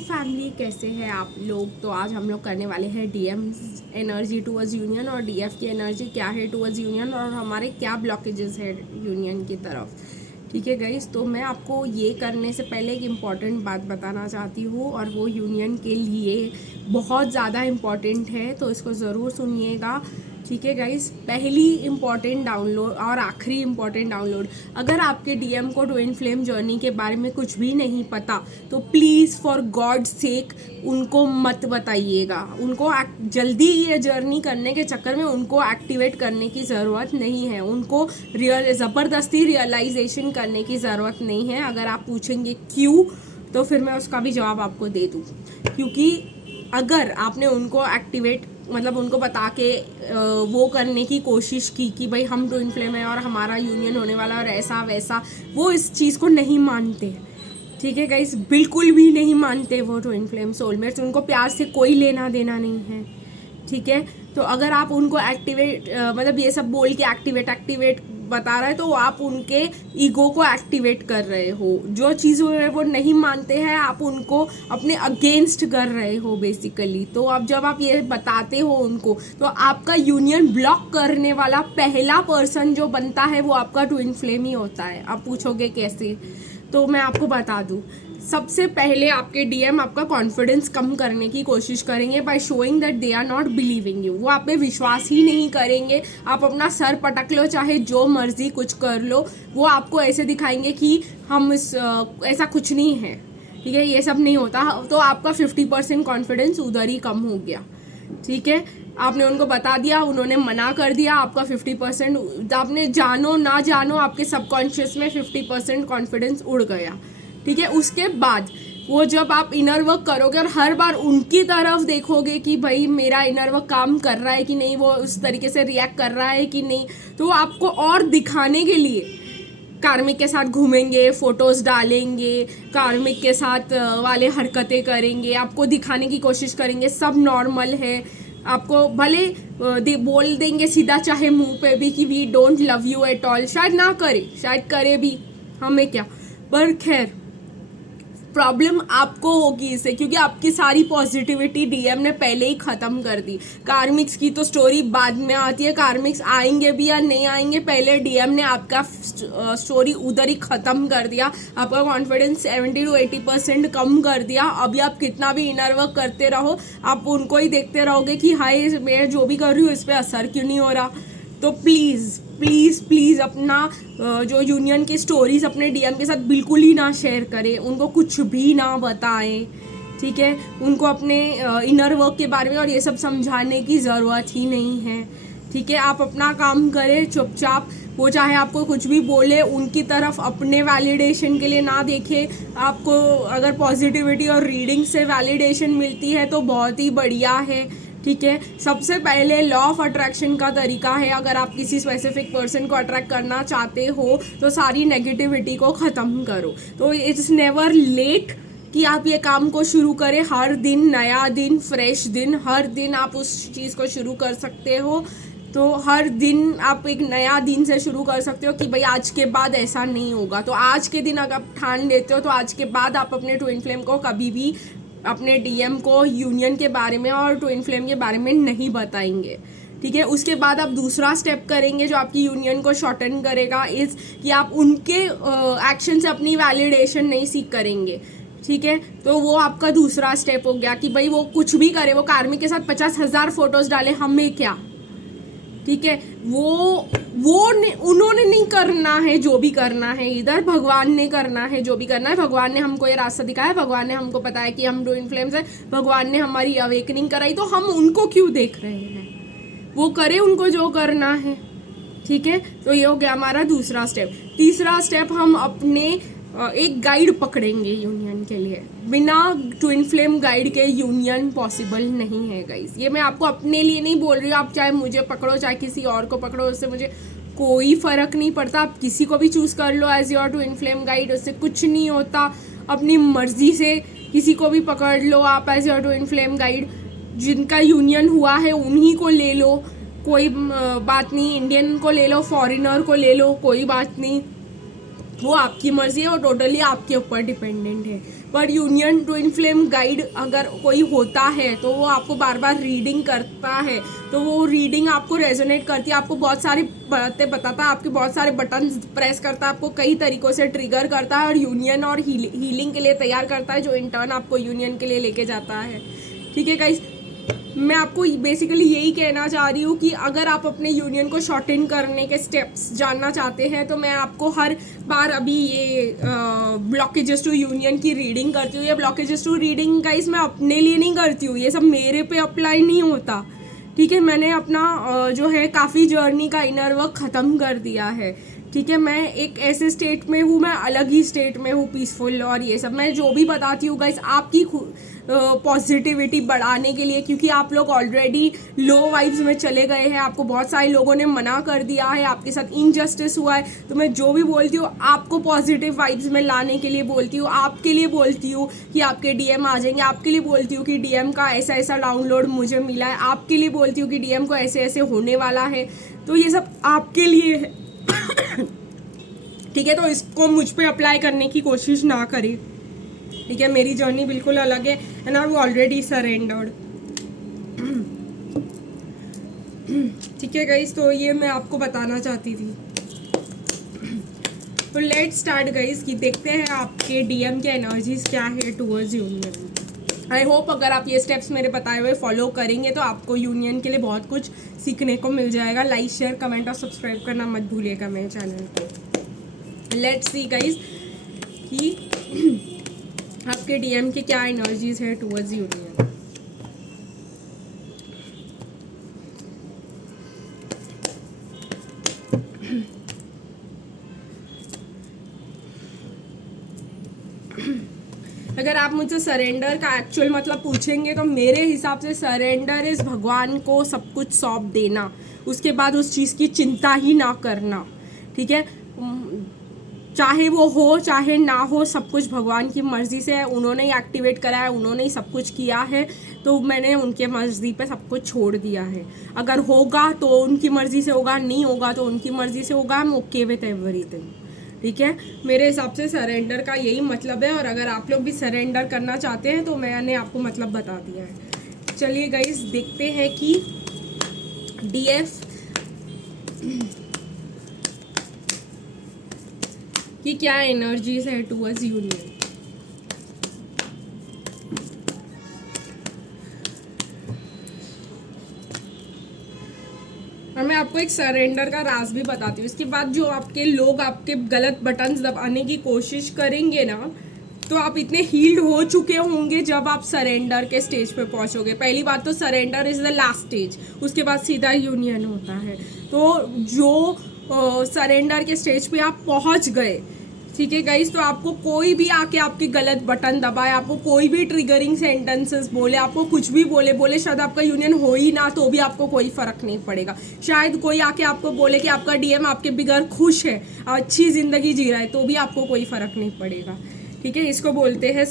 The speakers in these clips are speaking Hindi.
फैमिली, कैसे हैं आप लोग। तो आज हम लोग करने वाले हैं डीएम एनर्जी टूवर्ड्स यूनियन और डीएफ की एनर्जी क्या है टूवर्ड्स यूनियन और हमारे क्या ब्लॉकेजेस है यूनियन की तरफ। ठीक है गाइस, तो मैं आपको ये करने से पहले एक इम्पॉर्टेंट बात बताना चाहती हूँ और वो यूनियन के लिए बहुत ज़्यादा इम्पॉर्टेंट है, तो इसको ज़रूर सुनिएगा। ठीक है गाइस, पहली इम्पॉर्टेंट डाउनलोड और आखिरी इम्पॉर्टेंट डाउनलोड, अगर आपके डीएम को ट्विन फ्लेम जर्नी के बारे में कुछ भी नहीं पता तो प्लीज़ फॉर गॉड सेक उनको मत बताइएगा। उनको जल्दी ये जर्नी करने के चक्कर में उनको एक्टिवेट करने की ज़रूरत नहीं है, उनको ज़बरदस्ती रियलाइजेशन करने की ज़रूरत नहीं है। अगर आप पूछेंगे क्यों, तो फिर मैं उसका भी जवाब आपको दे दूँ। क्योंकि अगर आपने उनको एक्टिवेट मतलब उनको बता के वो करने की कोशिश की कि भाई हम ट्विन फ्लेम है और हमारा यूनियन होने वाला और ऐसा वैसा, वो इस चीज़ को नहीं मानते। ठीक है गाइस, बिल्कुल भी नहीं मानते वो ट्विन फ्लेम सोलमेट्स, उनको प्यार से कोई लेना देना नहीं है। ठीक है, तो अगर आप उनको एक्टिवेट मतलब ये सब बोल के एक्टिवेट बता रहे हैं तो आप उनके ईगो को एक्टिवेट कर रहे हो। जो चीज़ वो नहीं मानते हैं आप उनको अपने अगेंस्ट कर रहे हो बेसिकली। तो अब जब आप ये बताते हो उनको तो आपका यूनियन ब्लॉक करने वाला पहला पर्सन जो बनता है वो आपका ट्विन फ्लेम ही होता है। आप पूछोगे कैसे, तो मैं आपको बता दूँ। सबसे पहले आपके डीएम आपका कॉन्फिडेंस कम करने की कोशिश करेंगे by showing that they are not believing you. वो आप पे विश्वास ही नहीं करेंगे। आप अपना सर पटक लो, चाहे जो मर्जी कुछ कर लो, वो आपको ऐसे दिखाएंगे कि हम ऐसा कुछ नहीं है। ठीक है, ये सब नहीं होता। तो आपका 50% कॉन्फिडेंस उधर ही कम हो गया। ठीक है, आपने उनको बता दिया, उन्होंने मना कर दिया, आपका 50%, आपने जानो ना जानो आपके सबकॉन्शियस में 50% कॉन्फिडेंस उड़ गया। ठीक है, उसके बाद वो जब आप इनर वर्क करोगे और हर बार उनकी तरफ देखोगे कि भाई मेरा इनर वर्क काम कर रहा है कि नहीं, वो उस तरीके से रिएक्ट कर रहा है कि नहीं, तो आपको और दिखाने के लिए कार्मिक के साथ घूमेंगे, फोटोज़ डालेंगे, कार्मिक के साथ वाले हरकतें करेंगे, आपको दिखाने की कोशिश करेंगे सब नॉर्मल है। आपको भले बोल देंगे सीधा चाहे मुंह पे भी कि we don't love you at all, शायद ना करे, शायद करे भी, हमें क्या, पर खैर प्रॉब्लम आपको होगी इससे, क्योंकि आपकी सारी पॉजिटिविटी डीएम ने पहले ही ख़त्म कर दी। कार्मिक्स की तो स्टोरी बाद में आती है, कार्मिक्स आएंगे भी या नहीं आएंगे, पहले डीएम ने आपका स्टोरी उधर ही ख़त्म कर दिया। आपका कॉन्फिडेंस 70 to 80% कम कर दिया। अभी आप कितना भी इनर वर्क करते रहो, आप उनको ही देखते रहोगे कि हाय मैं जो भी कर रही हूँ इस पर असर क्यों नहीं हो रहा। तो प्लीज़ प्लीज़ प्लीज़ अपना जो यूनियन की स्टोरीज अपने डीएम के साथ बिल्कुल ही ना शेयर करें, उनको कुछ भी ना बताएं। ठीक है, उनको अपने इनर वर्क के बारे में और ये सब समझाने की ज़रूरत ही नहीं है। ठीक है, आप अपना काम करें चुपचाप। वो चाहे आपको कुछ भी बोले, उनकी तरफ अपने वैलिडेशन के लिए ना देखें। आपको अगर पॉजिटिविटी और रीडिंग से वैलिडेशन मिलती है तो बहुत ही बढ़िया है। ठीक है, सबसे पहले लॉ ऑफ अट्रैक्शन का तरीका है, अगर आप किसी स्पेसिफिक पर्सन को अट्रैक्ट करना चाहते हो तो सारी नेगेटिविटी को ख़त्म करो। तो इट्स नेवर लेट कि आप ये काम को शुरू करें। हर दिन नया दिन, फ्रेश दिन, हर दिन आप उस चीज़ को शुरू कर सकते हो। तो हर दिन आप एक नया दिन से शुरू कर सकते हो कि भाई आज के बाद ऐसा नहीं होगा। तो आज के दिन अगर आप ठान लेते हो तो आज के बाद आप अपने ट्विन फ्लेम को कभी भी, अपने डीएम को यूनियन के बारे में और ट्विन फ्लेम के बारे में नहीं बताएंगे। ठीक है, उसके बाद आप दूसरा स्टेप करेंगे जो आपकी यूनियन को शॉर्टन करेगा, इज़ कि आप उनके एक्शन से अपनी वैलिडेशन नहीं सीख करेंगे। ठीक है, तो वो आपका दूसरा स्टेप हो गया कि भाई वो कुछ भी करे, वो कार्मिक के साथ 50,000 फोटोज़ डाले, हमें क्या। ठीक है, उन्होंने नहीं करना है जो भी करना है, इधर भगवान ने करना है जो भी करना है। भगवान ने हमको ये रास्ता दिखाया, भगवान ने हमको बताया कि हम ट्विन फ्लेम्स हैं, भगवान ने हमारी अवेकनिंग कराई, तो हम उनको क्यों देख रहे हैं, वो करे उनको जो करना है। ठीक है, तो ये हो गया हमारा दूसरा स्टेप। तीसरा स्टेप, हम अपने एक गाइड पकड़ेंगे यूनियन के लिए। बिना ट्विन फ्लेम गाइड के यूनियन पॉसिबल नहीं है गाइस। ये मैं आपको अपने लिए नहीं बोल रही हूँ, आप चाहे मुझे पकड़ो चाहे किसी और को पकड़ो, उससे मुझे कोई फ़र्क नहीं पड़ता। आप किसी को भी चूज़ कर लो as your twin flame guide, उससे कुछ नहीं होता। अपनी मर्जी से किसी को भी पकड़ लो आप as your twin flame guide. जिनका यूनियन हुआ है उन्हीं को ले लो, कोई बात नहीं। इंडियन को ले लो, फॉरेनर को ले लो, कोई बात नहीं, वो आपकी मर्जी है, वो टोटली आपके ऊपर डिपेंडेंट है। पर यूनियन ट्विन फ्लेम गाइड अगर कोई होता है तो वो आपको बार बार रीडिंग करता है, तो वो रीडिंग आपको रेजोनेट करती है, आपको बहुत सारी बातें बताता है, आपके बहुत सारे बटन प्रेस करता है, आपको कई तरीक़ों से ट्रिगर करता है और यूनियन और हीलिंग के लिए तैयार करता है, जो इन टर्न आपको यूनियन के लिए लेके जाता है। ठीक है गाइस, मैं आपको बेसिकली यही कहना चाह रही हूँ कि अगर आप अपने यूनियन को शॉर्टन करने के स्टेप्स जानना चाहते हैं तो मैं आपको हर बार अभी ये ब्लॉकेजेस टू यूनियन की रीडिंग करती हूँ। ये ब्लॉकेजेस टू रीडिंग गाइस मैं अपने लिए नहीं करती हूँ, ये सब मेरे पे अप्लाई नहीं होता। ठीक है, मैंने अपना जो है काफ़ी जर्नी का इनर वर्क ख़त्म कर दिया है। ठीक है, मैं एक ऐसे स्टेट में हूँ, मैं अलग ही स्टेट में हूँ, पीसफुल, और ये सब मैं जो भी बताती हूँ गाइस आपकी पॉजिटिविटी बढ़ाने के लिए, क्योंकि आप लोग ऑलरेडी लो वाइब्स में चले गए हैं, आपको बहुत सारे लोगों ने मना कर दिया है, आपके साथ इनजस्टिस हुआ है, तो मैं जो भी बोलती हूँ आपको पॉजिटिव वाइब्स में लाने के लिए बोलती हूँ, आपके लिए बोलती हूँ कि आपके डीएम आ जाएंगे, आपके लिए बोलती हूँ कि डीएम का ऐसा ऐसा डाउनलोड मुझे मिला है, आपके लिए बोलती हूँ कि डीएम को ऐसे ऐसे होने वाला है, तो ये सब आपके लिए है। ठीक है, तो इसको मुझ पे अप्लाई करने की कोशिश ना करें। ठीक है, मेरी जर्नी बिल्कुल अलग है एंड आई ऑलरेडी सरेंडर्ड। ठीक है गाइस, तो ये मैं आपको बताना चाहती थी। तो लेट्स स्टार्ट गाइस कि देखते हैं आपके डीएम के एनर्जीज क्या है टुवर्ड्स यूनियन। आई होप अगर आप ये स्टेप्स मेरे बताए हुए फॉलो करेंगे तो आपको यूनियन के लिए बहुत कुछ सीखने को मिल जाएगा। लाइक, शेयर, कमेंट और सब्सक्राइब करना मत भूलिएगा मेरे चैनल को। लेट्स सी गाइस कि आपके डीएम के क्या एनर्जीज है टुवर्ड्स यूनियन। अगर आप मुझसे सरेंडर का एक्चुअल मतलब पूछेंगे तो मेरे हिसाब से सरेंडर इज भगवान को सब कुछ सौंप देना, उसके बाद उस चीज़ की चिंता ही ना करना। ठीक है, चाहे वो हो चाहे ना हो, सब कुछ भगवान की मर्ज़ी से है, उन्होंने ही एक्टिवेट करा है, उन्होंने ही सब कुछ किया है, तो मैंने उनके मर्ज़ी पे सब कुछ छोड़ दिया है। अगर होगा तो उनकी मर्ज़ी से होगा, नहीं होगा तो उनकी मर्ज़ी से होगा। I am okay with everything. ठीक है, मेरे हिसाब से सरेंडर का यही मतलब है, और अगर आप लोग भी सरेंडर करना चाहते हैं तो मैंने आपको मतलब बता दिया है। चलिए गाइस, देखते हैं कि डीएफ की क्या एनर्जीज है टुवर्ड्स यूनियन। और मैं आपको एक सरेंडर का राज भी बताती हूँ। इसके बाद जो आपके लोग आपके गलत बटन्स दबाने की कोशिश करेंगे ना, तो आप इतने हील्ड हो चुके होंगे जब आप सरेंडर के स्टेज पे पहुँचोगे। पहली बात तो surrender is the last stage, उसके बाद सीधा यूनियन होता है। तो जो सरेंडर के स्टेज पे आप पहुँच गए, ठीक है गाइस, तो आपको कोई भी आके आपके गलत बटन दबाए, आपको कोई भी ट्रिगरिंग सेंटेंसेस बोले, आपको कुछ भी बोले शायद आपका यूनियन हो ही ना, तो भी आपको कोई फ़र्क नहीं पड़ेगा। शायद कोई आके आपको बोले कि आपका डीएम आपके बगैर खुश है, अच्छी ज़िंदगी जी रहा है, तो भी आपको कोई फ़र्क नहीं पड़ेगा। ठीक है, इसको बोलते हैं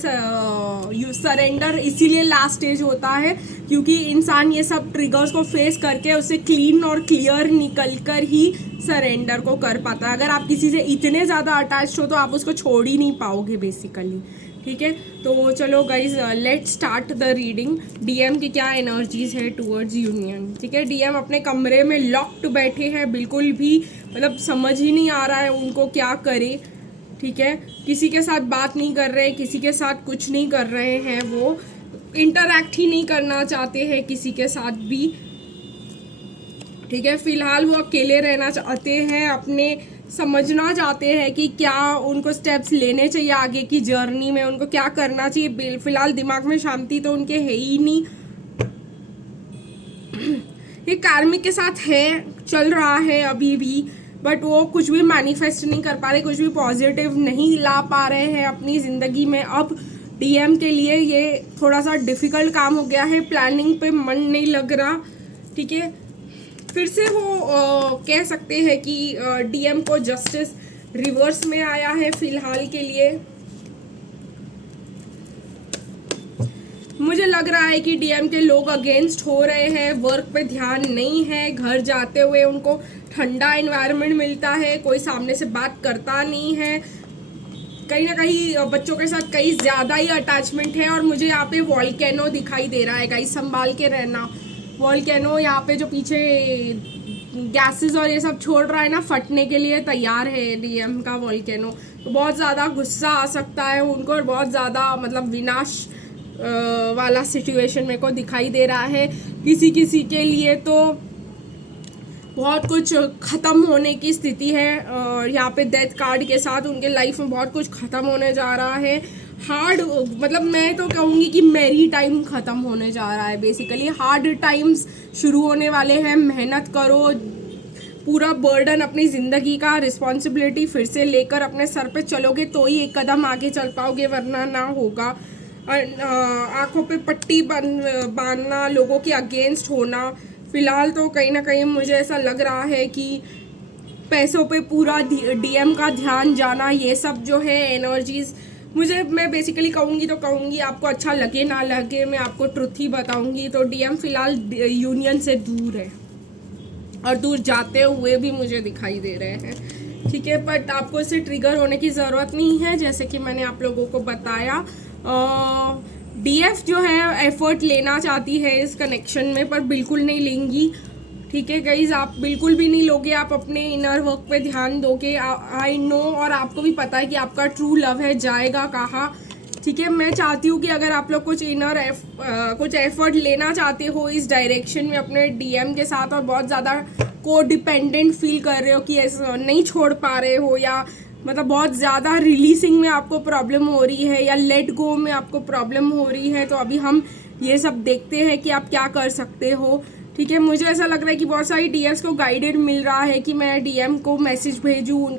सरेंडर। इसीलिए लास्ट स्टेज होता है, क्योंकि इंसान ये सब ट्रिगर्स को फेस करके उससे क्लीन और क्लियर निकल कर ही सरेंडर को कर पाता है। अगर आप किसी से इतने ज़्यादा अटैच हो तो आप उसको छोड़ ही नहीं पाओगे बेसिकली। ठीक है, तो चलो guys, let's start the reading. DM की क्या एनर्जीज है टुवर्ड्स यूनियन। ठीक है, डीएम अपने कमरे में लॉक्ड बैठे हैं, बिल्कुल भी मतलब समझ ही नहीं आ रहा है उनको क्या करे। ठीक है, किसी के साथ बात नहीं कर रहे, किसी के साथ कुछ नहीं कर रहे हैं, वो इंटरैक्ट ही नहीं करना चाहते हैं किसी के साथ भी। ठीक है, फिलहाल वो अकेले रहना चाहते हैं, अपने समझना चाहते हैं कि क्या उनको स्टेप्स लेने चाहिए आगे की जर्नी में, उनको क्या करना चाहिए। फिलहाल दिमाग में शांति तो उनके है ही नहीं। ये कार्मिक के साथ है, चल रहा है अभी भी, बट वो कुछ भी मैनिफेस्ट नहीं कर पा रहे, कुछ भी पॉजिटिव नहीं ला पा रहे हैं अपनी ज़िंदगी में। अब डीएम के लिए ये थोड़ा सा डिफ़िकल्ट काम हो गया है, प्लानिंग पे मन नहीं लग रहा। ठीक है, फिर से वो कह सकते हैं कि डीएम को जस्टिस रिवर्स में आया है फिलहाल के लिए। मुझे लग रहा है कि डीएम के लोग अगेंस्ट हो रहे हैं, वर्क पे ध्यान नहीं है, घर जाते हुए उनको ठंडा एनवायरनमेंट मिलता है, कोई सामने से बात करता नहीं है। कहीं ना कहीं बच्चों के साथ कहीं ज़्यादा ही अटैचमेंट है। और मुझे यहाँ पे वॉल्केनो दिखाई दे रहा है गाइस, संभाल के रहना। वॉल्केनो यहाँ पे जो पीछे गैसेस और ये सब छोड़ रहा है ना, फटने के लिए तैयार है डीएम का वॉल्केनो। तो बहुत ज़्यादा गुस्सा आ सकता है उनको और बहुत ज़्यादा मतलब विनाश वाला सिचुएशन मेरे को दिखाई दे रहा है। किसी किसी के लिए तो बहुत कुछ ख़त्म होने की स्थिति है और यहाँ पे डेथ कार्ड के साथ उनके लाइफ में बहुत कुछ ख़त्म होने जा रहा है। हार्ड मतलब मैं तो कहूँगी कि मेरी टाइम ख़त्म होने जा रहा है। बेसिकली हार्ड टाइम्स शुरू होने वाले हैं। मेहनत करो, पूरा बर्डन अपनी ज़िंदगी का रिस्पॉन्सिबिलिटी फिर से लेकर अपने सर पे चलोगे तो ही एक कदम आगे चल पाओगे, वरना ना होगा। आँखों पे पट्टी बांधना, लोगों के अगेंस्ट होना, फ़िलहाल तो कहीं ना कहीं मुझे ऐसा लग रहा है कि पैसों पे पूरा डीएम का ध्यान जाना, ये सब जो है एनर्जीज़, मैं बेसिकली कहूँगी तो कहूँगी, आपको अच्छा लगे ना लगे मैं आपको ट्रुथ ही बताऊँगी। तो डीएम फ़िलहाल यूनियन से दूर है और दूर जाते हुए भी मुझे दिखाई दे रहे हैं, ठीक है। बट आपको इससे ट्रिगर होने की ज़रूरत नहीं है, जैसे कि मैंने आप लोगों को बताया। डीएफ जो है एफर्ट लेना चाहती है इस कनेक्शन में, पर बिल्कुल नहीं लेंगी, ठीक है गाइज। आप बिल्कुल भी नहीं लोगे, आप अपने इनर वर्क पे ध्यान दोगे। आई नो, और आपको भी पता है कि आपका ट्रू लव है जाएगा कहाँ, ठीक है। मैं चाहती हूँ कि अगर आप लोग कुछ कुछ एफर्ट लेना चाहते हो इस डायरेक्शन में अपने डीएम के साथ और बहुत ज़्यादा को डिपेंडेंट फील कर रहे हो कि ऐसा नहीं छोड़ पा रहे हो, या मतलब बहुत ज़्यादा रिलीजिंग में आपको प्रॉब्लम हो रही है या लेट गो में आपको प्रॉब्लम हो रही है, तो अभी हम ये सब देखते हैं कि आप क्या कर सकते हो, ठीक है। मुझे ऐसा लग रहा है कि बहुत सारी डीएम्स को गाइडेड मिल रहा है कि मैं डीएम को मैसेज भेजूँ, उनके